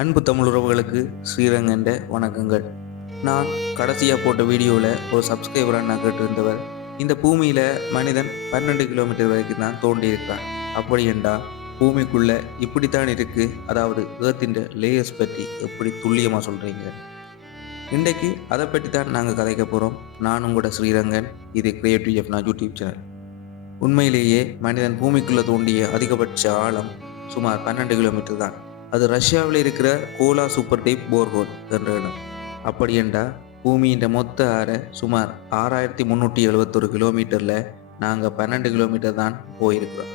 அன்பு தமிழ் உறவுகளுக்கு ஸ்ரீரங்கண்ட வணக்கங்கள். நான் கடைசியாக போட்ட வீடியோவில் ஒரு சப்ஸ்கிரைபராக நான் கேட்டிருந்தவர், இந்த பூமியில் மனிதன் 12 கிலோமீட்டர் வரைக்கும் தான் தோண்டி இருக்கிறான். அப்படி என்றால் பூமிக்குள்ளே இப்படித்தான் இருக்குது, அதாவது ஏர்த்தின் லேயர்ஸ் பற்றி எப்படி துல்லியமாக சொல்கிறீங்க? இன்றைக்கு அதை பற்றி தான் நாங்கள் கதைக்க போகிறோம். நான் உங்களோட ஸ்ரீரங்கன், இது கிரியேட்டிவ் எஃப்னா யூடியூப் சேனல். உண்மையிலேயே மனிதன் பூமிக்குள்ளே தோண்டிய அதிகபட்ச ஆழம் சுமார் 12 கிலோமீட்டர் தான். அது ரஷ்யாவில் இருக்கிற கோலா சூப்பர் டீப் போர்ஹோல் என்ற இடம். அப்படி என்றால் பூமியின் மொத்த ஆறை சுமார் 6371 கிலோமீட்டரில் நாங்கள் 12 கிலோமீட்டர் தான் போயிருக்கிறோம்.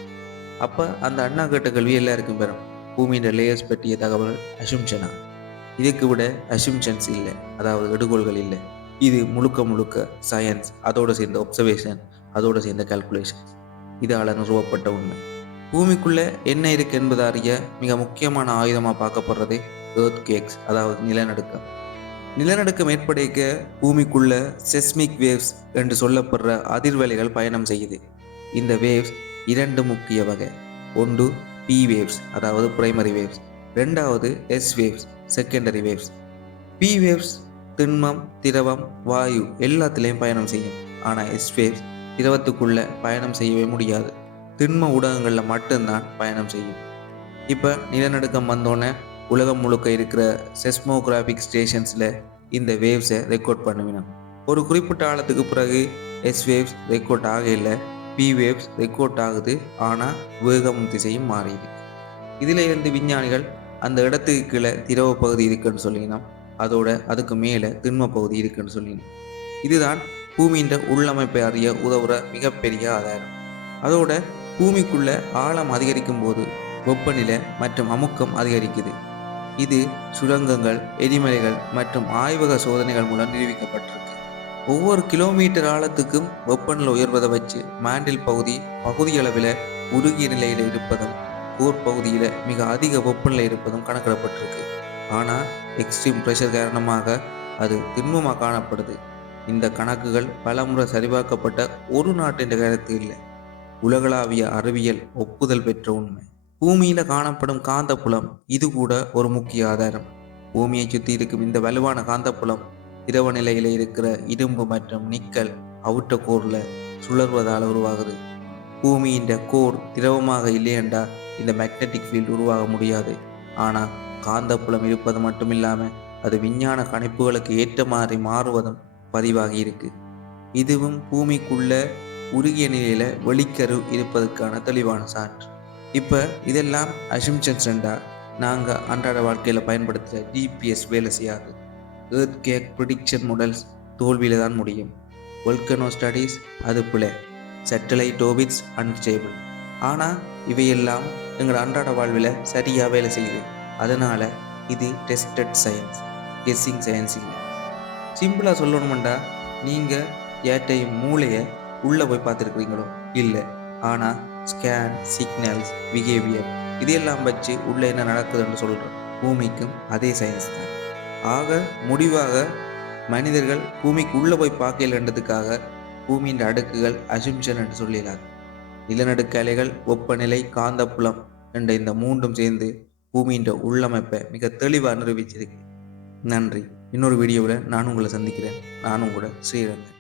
அப்போ அந்த அண்ணா கேட்ட கேள்வி எல்லாருக்கும் பெறும், பூமியின் லேயர்ஸ் பற்றிய தகவல் அசும்ஷனா? இதுக்கு விட அசும்ஷன்ஸ் இல்லை, அதாவது எடுகோள்கள் இல்லை. இது முழுக்க முழுக்க சயின்ஸ், அதோடு சேர்ந்த ஒப்சர்வேஷன், அதோடு சேர்ந்த கால்குலேஷன். இதால் நிறுவப்பட்ட உண்மை. பூமிக்குள்ளே என்ன இருக்குது என்பதை அறிய மிக முக்கியமான ஆயுதமாக பார்க்கப்படுறது எர்த்குவேக்ஸ், அதாவது நிலநடுக்கம். நிலநடுக்கம் ஏற்படைக்க பூமிக்குள்ள செஸ்மிக் வேவ்ஸ் என்று சொல்லப்படுற அதிர்வலைகள் பயணம் செய்யுது. இந்த வேவ்ஸ் இரண்டு முக்கிய வகை. ஒன்று பி வேவ்ஸ், அதாவது பிரைமரி வேவ்ஸ். ரெண்டாவது S waves, secondary waves. P waves திண்மம், திரவம், வாயு எல்லாத்திலையும் பயணம் செய்யும். ஆனால் எஸ் வேவ்ஸ் திரவத்துக்குள்ள பயணம் செய்யவே முடியாது, திண்ம ஊடகங்களில் மட்டும்தான் பயணம் செய்யும். இப்போ நிலநடுக்கம் வந்தோடனே உலகம் முழுக்க இருக்கிற செஸ்மோகிராபிக் ஸ்டேஷன்ஸில் இந்த வேவ்ஸை ரெக்கார்ட் பண்ணுவினோம். ஒரு குறிப்பிட்ட ஆழத்துக்கு பிறகு எஸ் வேவ்ஸ் ரெக்கார்ட் ஆகலை, பி வேவ்ஸ் ரெக்கார்ட் ஆகுது, ஆனால் வேகமும் திசையும் மாறிடுது. இதில் இருந்து விஞ்ஞானிகள் அந்த இடத்துக்கு கீழே திரவ பகுதி இருக்குன்னு சொல்லினோம், அதோட அதுக்கு மேலே திண்ம பகுதி இருக்குன்னு சொல்லினோம். இதுதான் பூமியின் உள்ளமைப்பை அறிய உதவுற மிகப்பெரிய ஆதாரம். அதோட பூமிக்குள்ள ஆழம் அதிகரிக்கும் போது வெப்பநிலை மற்றும் அமுக்கம் அதிகரிக்குது. இது சுரங்கங்கள், எரிமலைகள் மற்றும் ஆய்வக சோதனைகள் மூலம் நிரூபிக்கப்பட்டிருக்கு. ஒவ்வொரு கிலோமீட்டர் ஆழத்துக்கும் வெப்பநிலை உயர்வதை வச்சு மேண்டில் பகுதி பகுதியளவில் உருகிய நிலையில் இருப்பதும், கோர் பகுதியில் மிக அதிக வெப்பநிலை இருப்பதும் கணக்கிடப்பட்டிருக்கு. ஆனால் எக்ஸ்ட்ரீம் ப்ரெஷர் காரணமாக அது திண்மமாக காணப்படுது. இந்த கணக்குகள் பலமுறை சரிபார்க்கப்பட்ட ஒரு நாட்டின் கருத்து இல்லை, உலகளாவிய அறிவியல் ஒப்புதல் பெற்ற உண்மை. பூமியில காணப்படும் காந்தப்புலம் இது கூட ஒரு முக்கிய ஆதாரம். பூமியை சுற்றி இருக்கும் இந்த வலுவான காந்தப்புலம் திரவ நிலையில இருக்கிற இரும்பு மற்றும் நிக்கல் அவுட்ட கோர்ல சுழல்வதால் உருவாகுது. பூமியின் கோர் திரவமாக இல்லையென்றா இந்த மேக்னெட்டிக் ஃபீல்டு உருவாக முடியாது. ஆனா காந்தப்புலம் இருப்பது மட்டுமில்லாம அது விஞ்ஞான கணிப்புகளுக்கு ஏற்ற மாதிரி மாறுவதும் பதிவாகி இருக்கு. இதுவும் பூமிக்குள்ள உருகிய நிலையில வெளிக்கரு இருப்பதற்கான தெளிவான சான்று. இப்போ இதெல்லாம் அசம்ஷன்ஸ்ண்டா நாங்கள் அன்றாட வாழ்க்கையில் பயன்படுத்துகிற ஜிபிஎஸ் வேலை செய்யாது. எர்த்குவேக் ப்ரிடிக்ஷன் மாடல்ஸ் தோல்வியில் தான் முடியும். வொல்கனோ ஸ்டடீஸ் அது பிழை. Satellite orbits unstable. ஆனால் இவையெல்லாம் எங்கள் அன்றாட வாழ்வில் சரியாக வேலை செய்யுது. அதனால் இது டெஸ்டட் சயின்ஸ், கெஸ்ஸிங் சயின்ஸ் இல்லை. சிம்பிளாக சொல்லணுமெண்டா, நீங்கள் ஏட்டையும் மூளையை உள்ளே போய் பார்த்துருக்குறீங்களோ? இல்லை. ஆனால் ஸ்கேன், சிக்னல்ஸ், பிஹேவியர் இதையெல்லாம் வச்சு உள்ளே என்ன நடக்குதுன்னு சொல்கிறோம். பூமிக்கும் அதே சயின்ஸ் தான். ஆக முடிவாக மனிதர்கள் பூமிக்கு உள்ளே போய் பார்க்கலன்றதுக்காக பூமியின் அடுக்குகள் அசும்ஷன் என்று சொல்லிடலாம். நிலநடுக்க அலைகள், வெப்பநிலை, காந்தப்புலம் என்ற இந்த மூன்றும் சேர்ந்து பூமியின் உள்ளமைப்பை மிக தெளிவாக நிரூபிச்சிருக்கு. நன்றி. இன்னொரு வீடியோவில் நான் உங்களை சந்திக்கிறேன். நானும் கூட ஸ்ரீரங்கன்.